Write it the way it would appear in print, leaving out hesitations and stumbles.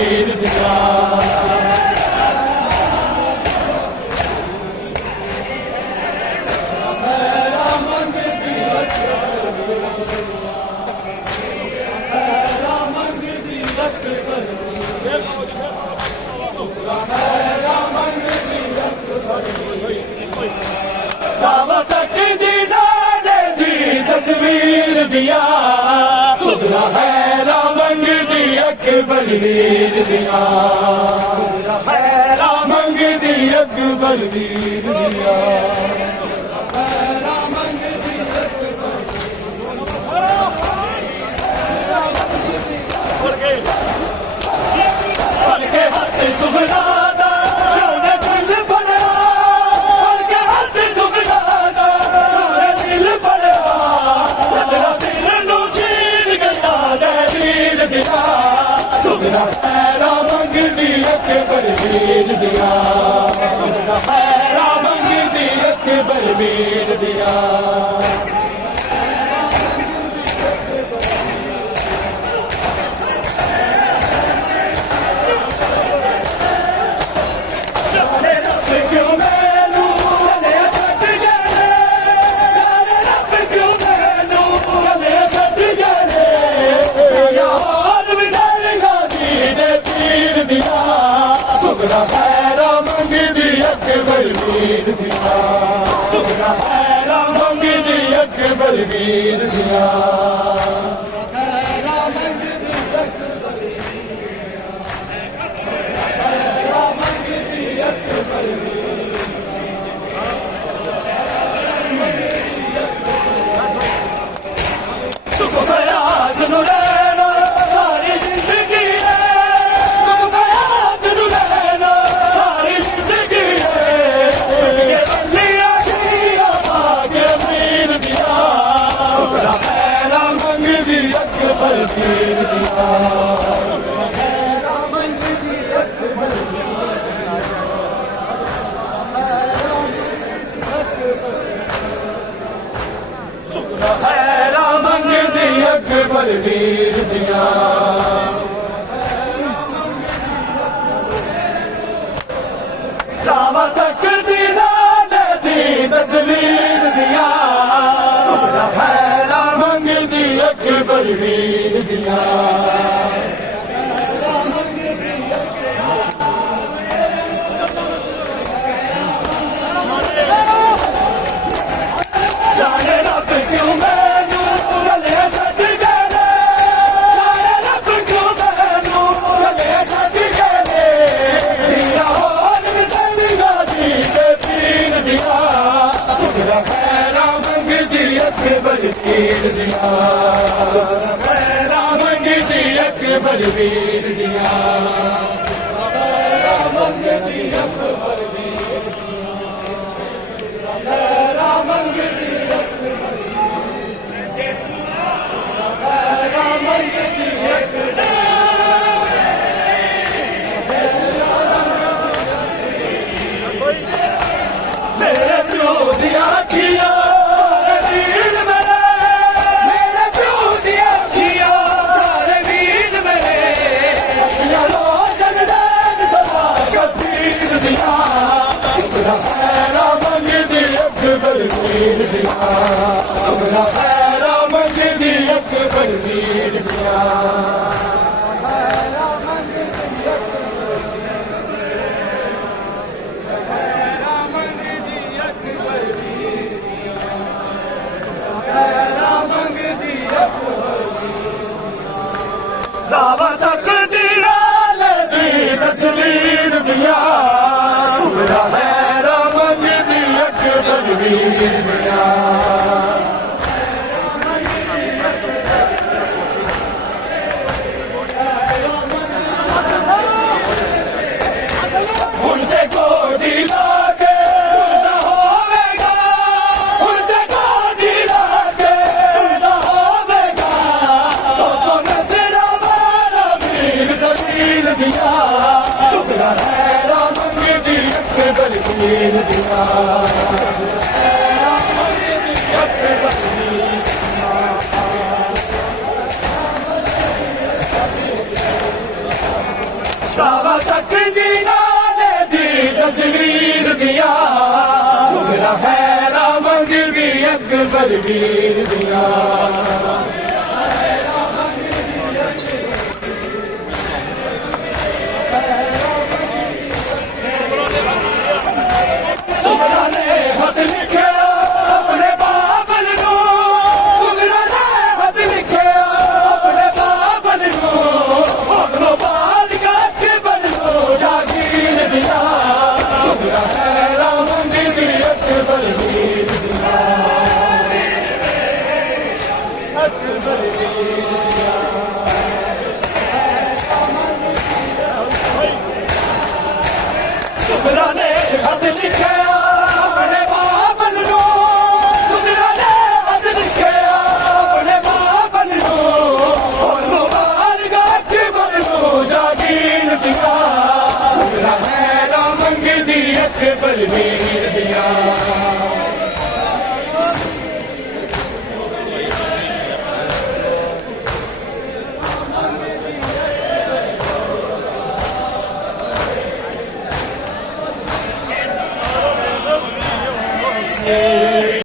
बलवीर दिया दावत दी दाने दी तस्वीर दिया सुधरा है रामंग दी अकबर वीर दिया सुधरा है रामंग दी अकबर वीर दिया के हाथ सुधरा रामंग दी अकबर वीर दिया रामंग दी अकबर वीर दिया रामंग दी अकबर वीर दिया सुधरा है रामंग दी अकबर वीर दिया रामंग दी अकबर वीर दिया रामा तक दी नाने दी तस्वीर दिया सुधरा है रामंग दी अकबर वीर दिया वीर दिया रामंग दी अकबर वीर दिया रामंग दी अकबर वीर रामंग दी अकबर रामंग दी अकबर मेरे प्यो दिया किया रामंग दी अकबर वीर दिया सुधरा है रामंग दी अकबर वीर दिया रावत तक दी नाने दी तस्वीर दिया सुधरा है रामंग दी अकबर वीर दिया उनके कोडी लाके उनका होवेगा उनके कोडी लाके उनका होवेगा सो नजरा वाला वीर सबीर दिया सुधरा है रामंग दी अकबर वीर दिया रामंग दी अकबर वीर दिया बलवीर दिया सुगड़ा ने खत लिखे अपने बाबल नू सुगड़ा ने खत लिखे अपने बाबल नू अगलो बाल के बल नो जागीर दिया सुगड़ा है मंगी दी बलवीर दिया सुगड़ा ने खत लिखे अपने बाबल नू सुगड़ा ने खत लिखे अपने बाबल नू अगलो बाल के बल नो जागीर दिया सुगड़ा है मंगी दी बलवीर दिया